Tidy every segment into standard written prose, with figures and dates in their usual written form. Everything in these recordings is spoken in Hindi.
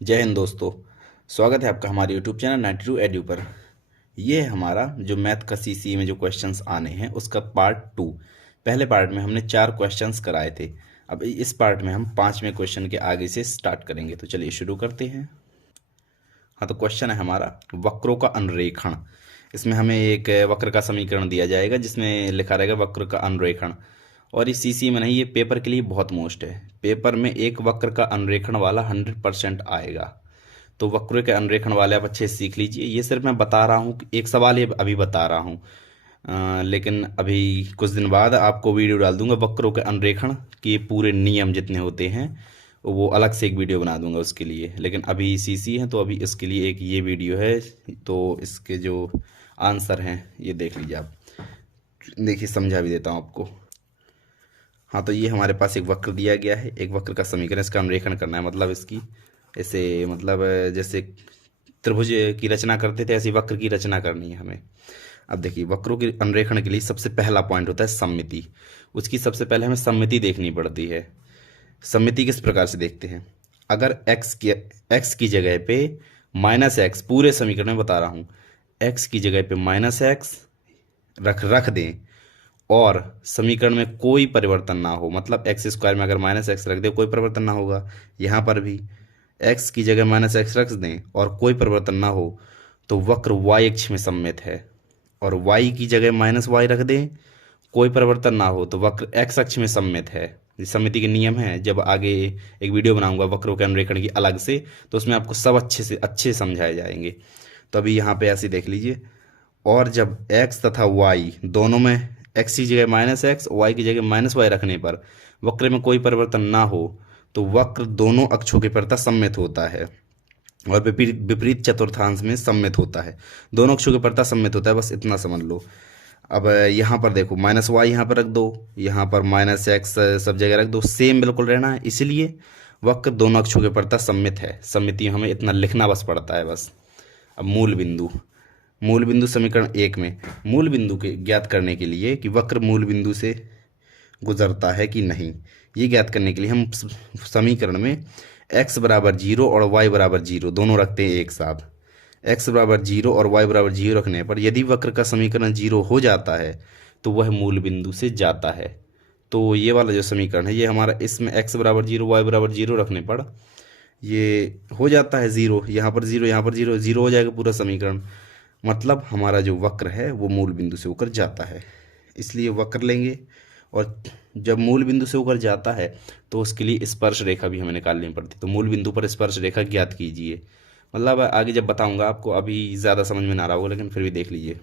जय हिंद दोस्तों, स्वागत है आपका हमारे YouTube चैनल 92 एड्यू पर। ये है हमारा जो मैथ का सीसी में जो क्वेश्चंस आने हैं उसका पार्ट 2। पहले पार्ट में हमने 4 क्वेश्चंस कराए थे। अब इस पार्ट में हम 5वें क्वेश्चन के आगे से स्टार्ट करेंगे। तो चलिए शुरू करते हैं। हाँ, तो क्वेश्चन है हमारा वक्रों का अनुरेखण। इसमें हमें एक वक्र का समीकरण दिया जाएगा जिसमें लिखा रहेगा वक्र का अनुरेखण। और ये सीसी में नहीं, ये पेपर के लिए बहुत मोस्ट है। पेपर में एक वक्र का अनुरेखण वाला 100% आएगा। तो वक्र के अनुरेखण वाले आप अच्छे से सीख लीजिए। ये सिर्फ मैं बता रहा हूँ, एक सवाल ये अभी बता रहा हूँ, लेकिन अभी कुछ दिन बाद आपको वीडियो डाल दूंगा वक्रों के अनुरेखण के पूरे नियम जितने होते हैं, वो अलग से एक वीडियो बना दूंगा उसके लिए। लेकिन अभी सीसी है तो अभी इसके लिए एक ये वीडियो है। तो इसके जो आंसर हैं ये देख लीजिए आप। देखिए समझा भी देता हूँ आपको। हाँ, तो ये हमारे पास एक वक्र दिया गया है, एक वक्र का समीकरण, इसका अनुरेखण करना है। मतलब इसकी ऐसे, मतलब जैसे त्रिभुज की रचना करते थे ऐसी वक्र की रचना करनी है हमें। अब देखिए वक्रों के अनुरेखण के लिए सबसे पहला पॉइंट होता है सममिति। उसकी सबसे पहले हमें सममिति देखनी पड़ती है। सममिति किस प्रकार से देखते हैं? अगर x की जगह पे -x, पूरे समीकरण में बता रहा हूँ, x की जगह पे -x रख दें और समीकरण में कोई परिवर्तन ना हो, मतलब x² में अगर -x रख दें कोई परिवर्तन ना होगा। यहाँ पर भी x की जगह -x रख दें और कोई परिवर्तन ना हो तो वक्र y अक्ष में सममित है। और y की जगह -y रख दें, कोई परिवर्तन ना हो तो वक्र x अक्ष में सममित है। ये सममिति के नियम हैं। जब आगे एक वीडियो बनाऊंगा वक्रों के अनुरेखण की अलग से, तो उसमें आपको सब अच्छे समझाए जाएंगे। तो अभी यहाँ पे ऐसे देख लीजिए। और जब x तथा y दोनों में x की जगह -x, y की जगह -y रखने पर वक्र में कोई परिवर्तन ना हो तो वक्र दोनों अक्षों के प्रति सममित होता है और विपरीत चतुर्थांश में सममित होता है। दोनों अक्षों के प्रति सममित होता है, बस इतना समझ लो। अब यहाँ पर देखो -y यहाँ पर रख दो, यहाँ पर -x सब जगह रख दो, सेम बिल्कुल रहना है। इसलिए वक्र दोनों अक्षों के प्रति सममित है। सममिति हमें इतना लिखना बस पड़ता है बस। अब मूल बिंदु समीकरण 1 में मूल बिंदु के ज्ञात करने के लिए कि वक्र मूल बिंदु से गुजरता है कि नहीं, ये ज्ञात करने के लिए हम समीकरण में x बराबर 0 और y बराबर 0 दोनों रखते हैं एक साथ। x बराबर 0 और y बराबर 0 रखने पर यदि वक्र का समीकरण 0 हो जाता है तो वह मूल बिंदु से जाता है। तो ये वाला जो समीकरण है ये हमारा, इसमें x बराबर 0 y बराबर 0 रखने पर ये हो जाता है 0, यहाँ पर 0, यहाँ पर 0, 0 हो जाएगा पूरा समीकरण। मतलब हमारा जो वक्र है वो मूल बिंदु से होकर जाता है। इसलिए वक्र लेंगे और जब मूल बिंदु से होकर जाता है तो उसके लिए स्पर्श रेखा भी हमें निकालनी पड़ती है। तो मूल बिंदु पर स्पर्श रेखा ज्ञात कीजिए। मतलब आगे जब बताऊंगा आपको, अभी ज़्यादा समझ में ना रहा होगा लेकिन फिर भी देख लीजिए।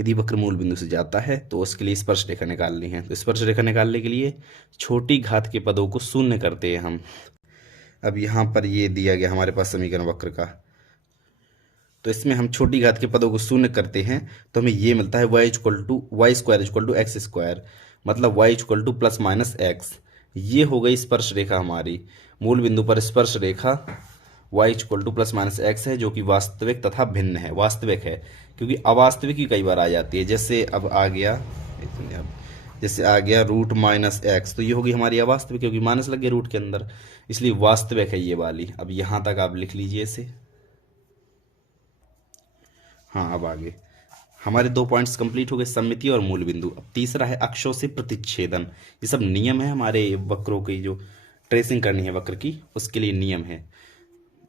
यदि वक्र मूल बिंदु से जाता है तो उसके लिए स्पर्श रेखा निकालनी है। तो स्पर्श रेखा निकालने के लिए छोटी घात के पदों को शून्य करते हैं हम। अब यहाँ पर ये दिया गया हमारे पास समीकरण वक्र का, तो इसमें हम छोटी घात के पदों को शून्य करते हैं तो हमें ये मिलता है y² = x², मतलब y = ±x। ये हो गई स्पर्श रेखा हमारी। मूल बिंदु पर स्पर्श रेखा y = ±x है, जो कि वास्तविक तथा भिन्न है। वास्तविक है क्योंकि अवास्तविक ही कई बार आ जाती है। जैसे अब आ गया, जैसे आ गया √-x, तो ये होगी हमारी अवास्तविक क्योंकि माइनस लग गया रूट के अंदर, इसलिए वास्तविक है ये वाली। अब यहाँ तक आप लिख लीजिए इसे। हाँ, अब आगे हमारे 2 पॉइंट्स कंप्लीट हो गए, सममिति और मूल बिंदु। अब तीसरा है अक्षों से प्रतिच्छेदन। ये सब नियम है हमारे वक्रों की, जो ट्रेसिंग करनी है वक्र की उसके लिए नियम है।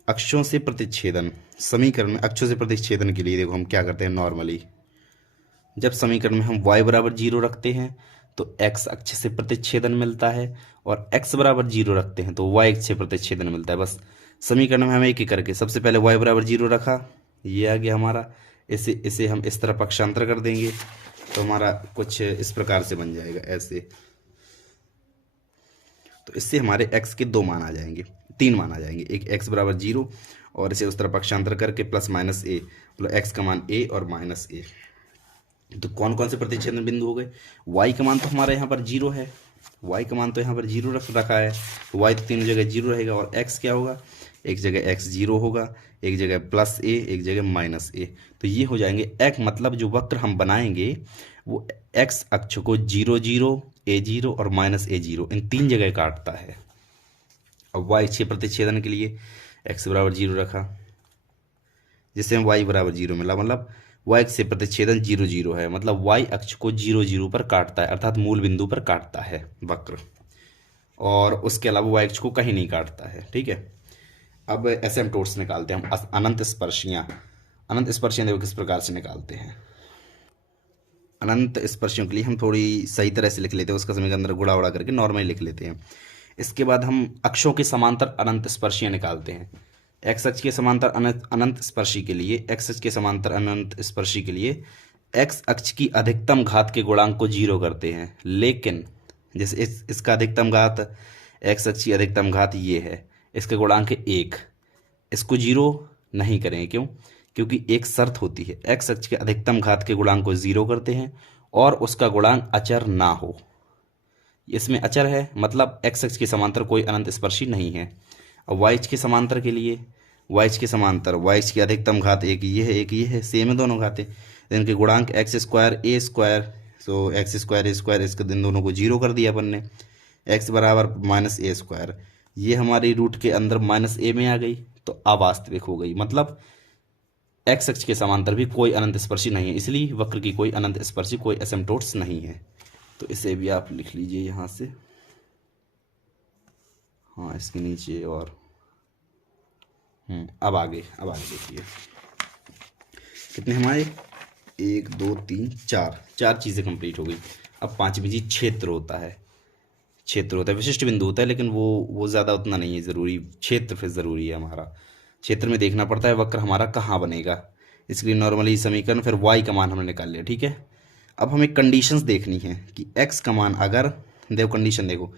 अक्षों से प्रतिच्छेदन समीकरण में अक्षों से प्रतिच्छेदन के लिए देखो हम क्या करते हैं। नॉर्मली जब समीकरण में हम y बराबर 0 रखते हैं तो x अक्ष से प्रतिच्छेदन मिलता है, और x बराबर 0 रखते हैं तो y अक्ष से प्रतिच्छेदन मिलता है। बस समीकरण में हम एक एक करके, सबसे पहले y बराबर 0 रखा, ये आ गया हमारा। इसे हम इस तरह पक्षांतर कर देंगे तो हमारा कुछ इस प्रकार से बन जाएगा ऐसे। तो इससे हमारे x के 2 मान आ जाएंगे, 3 मान आ जाएंगे। एक x बराबर 0 और इसे उस तरह पक्षांतर करके +-a, मतलब x का मान a और -a। तो कौन कौन से प्रतिच्छेदन बिंदु हो गए? y का मान तो हमारा यहाँ पर 0 है, y का मान तो यहाँ पर 0 रखा है, तो y तो तीनों जगह 0 रहेगा। और x क्या होगा? एक जगह x 0 होगा, एक जगह +a, एक जगह -a। तो ये हो जाएंगे x, मतलब जो वक्र हम बनाएंगे वो x अक्ष को 0 0 a0 और माइनस a0 इन तीन जगह काटता है। अब y अक्ष के प्रतिच्छेदन के लिए x बराबर 0 रखा, जिससे हम y बराबर 0 मिला, मतलब y अक्ष से प्रतिच्छेदन 0 0 है, मतलब y अक्ष को 0 0 पर काटता है, अर्थात मूल बिंदु पर काटता है वक्र, और उसके अलावा y अक्ष को कहीं नहीं काटता है। ठीक है, अब एसिम्पटोट्स निकालते हैं हम, अनंत स्पर्शियाँ। अनंत स्पर्शियाँ देखो किस प्रकार से निकालते हैं। अनंत स्पर्शियों के लिए हम थोड़ी सही तरह से लिख लेते हैं, उसका समीकरण अंदर गुणा उड़ा करके नॉर्मली लिख लेते हैं। इसके बाद हम अक्षों के समांतर अनंत स्पर्शियाँ निकालते हैं। एक्स अक्ष के समांतर अनंत स्पर्शी के लिए, एक्स अक्ष के समांतर अनंत स्पर्शी के लिए एक्स अक्ष की अधिकतम घात के गुणांक को 0 करते हैं, लेकिन जैसे इसका अधिकतम घात, एक्स अक्ष की अधिकतम घात ये है, इसका गुणांक है 1, इसको 0 नहीं करेंगे। क्यों? क्योंकि एक शर्त होती है, एक्स अक्ष के अधिकतम घात के गुणांक को 0 करते हैं और उसका गुणांक अचर ना हो। इसमें अचर है, मतलब एक्स अक्ष के समांतर कोई अनंत स्पर्शी नहीं है। अब वाई अक्ष के समांतर के लिए, वाई अक्ष के समांतर वाई अक्ष की अधिकतम घात एक ये है, एक ये है, सेम है दोनों घातें, इनके गुणांक एक्स स्क्वायर ए स्क्वायर, सो एक्स स्क्वायर ए स्क्वायर, इसके इन दोनों को 0 कर दिया अपन ने। एक्स बराबर माइनस ए स्क्वायर, ये हमारी रूट के अंदर माइनस ए में आ गई तो अवास्तविक हो गई, मतलब एक्स अक्ष के समांतर भी कोई अनंत स्पर्शी नहीं है, इसलिए वक्र की कोई अनंत स्पर्शी, कोई एसिम्पटोट्स नहीं है। तो इसे भी आप लिख लीजिए यहाँ से, हाँ इसके नीचे, और अब आगे देखिए कितने हमारे 1 2 3 4 चीज़ें कंप्लीट हो गई। अब पांचवी चीज क्षेत्र होता है। क्षेत्र होता है, विशिष्ट बिंदु होता है, लेकिन वो ज़्यादा उतना नहीं है ज़रूरी, क्षेत्र फिर ज़रूरी है हमारा। क्षेत्र में देखना पड़ता है वक्र हमारा कहाँ बनेगा, इसके लिए नॉर्मली समीकरण फिर y का मान हमने निकाल लिया। ठीक है, अब हमें कंडीशंस देखनी है कि x का मान अगर, देखो कंडीशन देखो,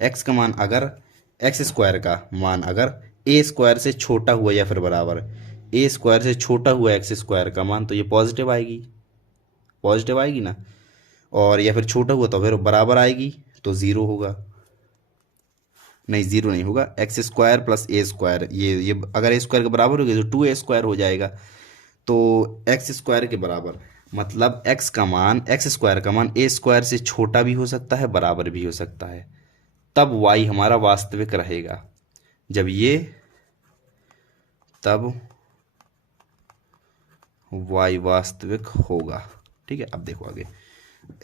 x का मान अगर, एक्स स्क्वायर का मान अगर ए स्क्वायर से छोटा हुआ या फिर बराबर, ए स्क्वायर से छोटा हुआ एक्स स्क्वायर का मान, तो ये पॉजिटिव आएगी ना, और या फिर छोटा हुआ तो फिर बराबर आएगी तो 0 होगा, नहीं 0 नहीं होगा, एक्स स्क्वायर प्लस ए स्क्वायर, ये अगर ए स्क्वायर के बराबर हो गया तो 2a स्क्वायर हो जाएगा, तो एक्स स्क्वायर के बराबर, मतलब एक्स स्क्वायर का मान ए स्क्वायर से छोटा भी हो सकता है, बराबर भी हो सकता है, तब y हमारा वास्तविक रहेगा। जब ये, तब y वास्तविक होगा। ठीक है, अब देखो आगे,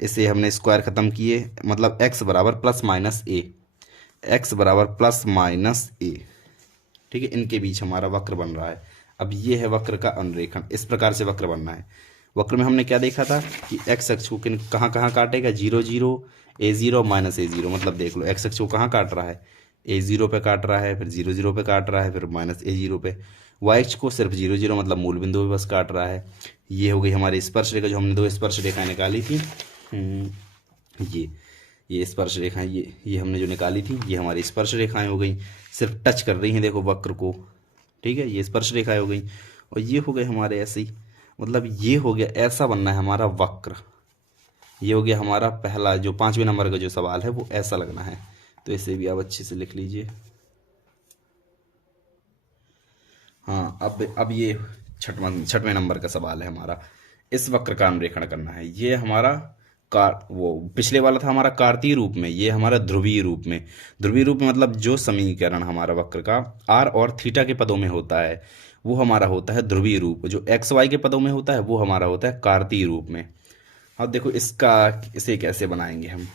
इसे हमने स्क्वायर खत्म किए, मतलब x बराबर प्लस माइनस ए, x बराबर प्लस माइनस ए। ठीक है, इनके बीच हमारा वक्र बन रहा है। अब ये है वक्र का अनुरेखण, इस प्रकार से वक्र बनना है। वक्र में हमने क्या देखा था कि x अक्ष को कहाँ कहाँ काटेगा, 0 0 a0 माइनस a0, मतलब देख लो x अक्ष को कहाँ काट रहा है, a0 पे काट रहा है, फिर 0 0 पे काट रहा है, फिर माइनस a0 पे। y अक्ष को सिर्फ 0 0 मतलब मूल बिंदु पे बस काट रहा है। ये हो गई हमारी स्पर्श रेखा, जो हमने दो स्पर्श रेखाएं निकाली थी, ये स्पर्श रेखाएं, ये हमने जो निकाली थी, ये हमारी स्पर्श रेखाएं हो गई, सिर्फ टच कर रही हैं देखो वक्र को। ठीक है, ये स्पर्श रेखाएं हो गई, और ये हो गए हमारे ऐसे ही, मतलब ये हो गया, ऐसा बनना है हमारा वक्र। ये हो गया हमारा पहला, जो 5वें नंबर का जो सवाल है वो ऐसा लगना है, तो इसे भी आप अच्छे से लिख लीजिए। हाँ, अब ये छठवें नंबर का सवाल है हमारा, इस वक्र का अनुरेखण करना है। ये हमारा वो पिछले वाला था हमारा कार्तीय रूप में, ये हमारा ध्रुवीय रूप में। ध्रुवीय रूप में मतलब जो समीकरण हमारा वक्र का आर और थीटा के पदों में होता है वो हमारा होता है ध्रुवीय रूप, जो एक्स वाई के पदों में होता है वो हमारा होता है कार्तीय रूप में। अब देखो इसे कैसे बनाएंगे हम।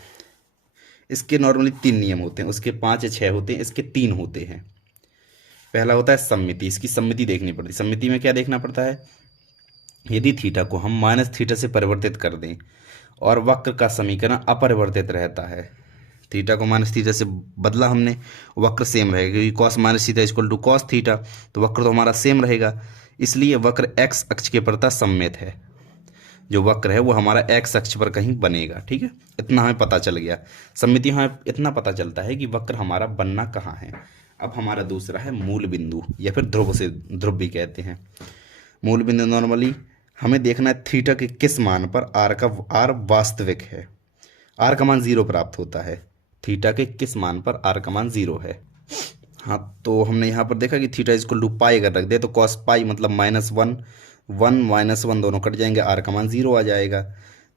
इसके नॉर्मली 3 नियम होते हैं, उसके 5 या 6 होते हैं, इसके 3 होते हैं। पहला होता है सममिति, इसकी सममिति देखनी पड़ती है। सममिति में क्या देखना पड़ता है, यदि थीटा को हम माइनस थीटा से परिवर्तित कर दें और वक्र का समीकरण अपरिवर्तित रहता है, थीटा को माइनस थीटा से बदला हमने, वक्र सेम रहेगा, क्योंकि cos minus theta equal to cos theta, तो वक्र तो हमारा सेम रहेगा, इसलिए वक्र एक्स अक्ष के प्रति सममित है। जो वक्र है वो हमारा एक्स अक्ष पर कहीं बनेगा। ठीक है, इतना हमें पता चल गया। सममिति हमें इतना पता चलता है कि वक्र हमारा बनना कहाँ है। अब हमारा दूसरा है मूल बिंदु, या फिर ध्रुव भी कहते हैं। मूल बिंदु नॉर्मली हमें देखना है थीटा के किस मान पर आर वास्तविक है। आर का मान 0 प्राप्त होता है, थीटा के किस मान पर आर का मान 0 है। हाँ, तो हमने यहाँ पर देखा कि थीटा इक्वल टू पाई अगर रख दे तो कॉस पाई मतलब -1 -1 दोनों कट जाएंगे, आर का मान 0 आ जाएगा।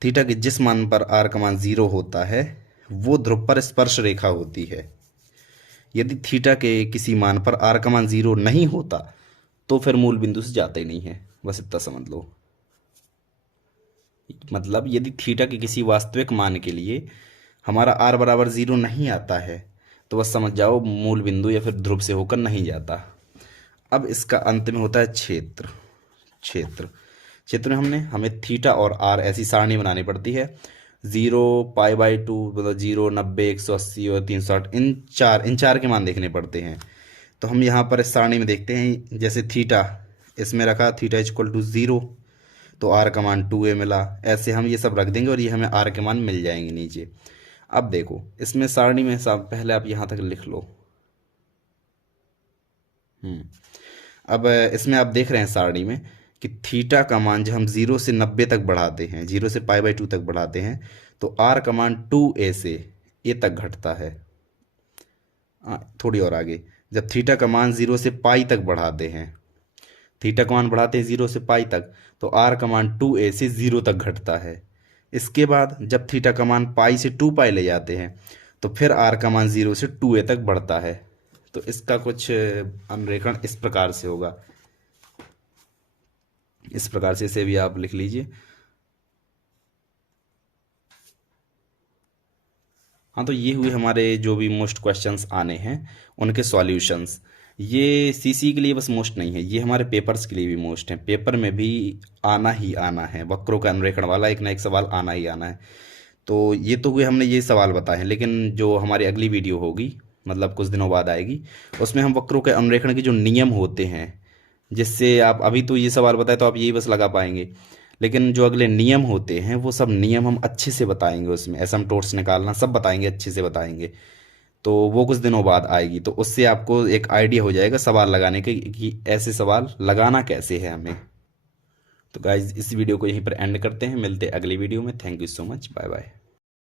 थीटा के जिस मान पर आर का मान 0 होता है वो ध्रुव पर स्पर्श रेखा होती है। यदि थीटा के किसी मान पर आर का मान 0 नहीं होता तो फिर मूल बिंदु से जाते ही नहीं है। बस इतना समझ लो। मतलब यदि थीटा के किसी वास्तविक मान के लिए हमारा आर बराबर 0 नहीं आता है तो बस समझ जाओ मूल बिंदु या फिर ध्रुव से होकर नहीं जाता। अब इसका अंत में होता है क्षेत्र। क्षेत्र क्षेत्र में हमें थीटा और आर ऐसी सारणी बनानी पड़ती है। 0, π/2 मतलब 0, 90, 180 और 360, इन चार के मान देखने पड़ते हैं। तो हम यहाँ पर इस सारणी में देखते हैं, जैसे थीटा इसमें रखा, थीटा इक्वल टू 0, तो आर का मान 2a मिला। ऐसे हम ये सब रख देंगे और ये हमें आर के मान मिल जाएंगे नीचे। अब देखो इसमें सारणी में सब पहले आप यहाँ तक लिख लो। अब इसमें आप देख रहे हैं सारणी में कि थीटा का मान जब हम 0 से 90 तक बढ़ाते हैं, 0 से π/2 तक बढ़ाते हैं, तो आर का मान 2a से a तक घटता है। थोड़ी और आगे जब थीटा का मान 0 से पाई तक बढ़ाते हैं, थीटा का मान बढ़ाते हैं 0 से पाई तक, तो आर का मान 2a से 0 तक घटता है। इसके बाद जब थीटा का मान पाई से 2π ले जाते हैं तो फिर आर का मान 0 से 2a तक बढ़ता है। तो इसका कुछ अनुरेखण इस प्रकार से होगा। इस प्रकार से इसे भी आप लिख लीजिए। हाँ, तो ये हुए हमारे जो भी मोस्ट क्वेश्चंस आने हैं उनके सॉल्यूशंस। ये सीसी के लिए बस मोस्ट नहीं है, ये हमारे पेपर्स के लिए भी मोस्ट है। पेपर में भी आना ही आना है, वक्रों का अनुरेखण वाला एक ना एक सवाल आना ही आना है। तो ये तो हुए हमने ये सवाल बताए हैं, लेकिन जो हमारी अगली वीडियो होगी, मतलब कुछ दिनों बाद आएगी, उसमें हम वक्रों के अनुरेखण के जो नियम होते हैं, जिससे आप अभी तो ये सवाल बताए तो आप यही बस लगा पाएंगे, लेकिन जो अगले नियम होते हैं वो सब नियम हम अच्छे से बताएंगे। उसमें एसिम्पटोट्स निकालना सब बताएंगे, अच्छे से बताएंगे। तो वो कुछ दिनों बाद आएगी, तो उससे आपको एक आइडिया हो जाएगा सवाल लगाने के कि ऐसे सवाल लगाना कैसे है हमें। तो गाइज इस वीडियो को यहीं पर एंड करते हैं, मिलते हैं अगली वीडियो में। Thank you so much, bye bye.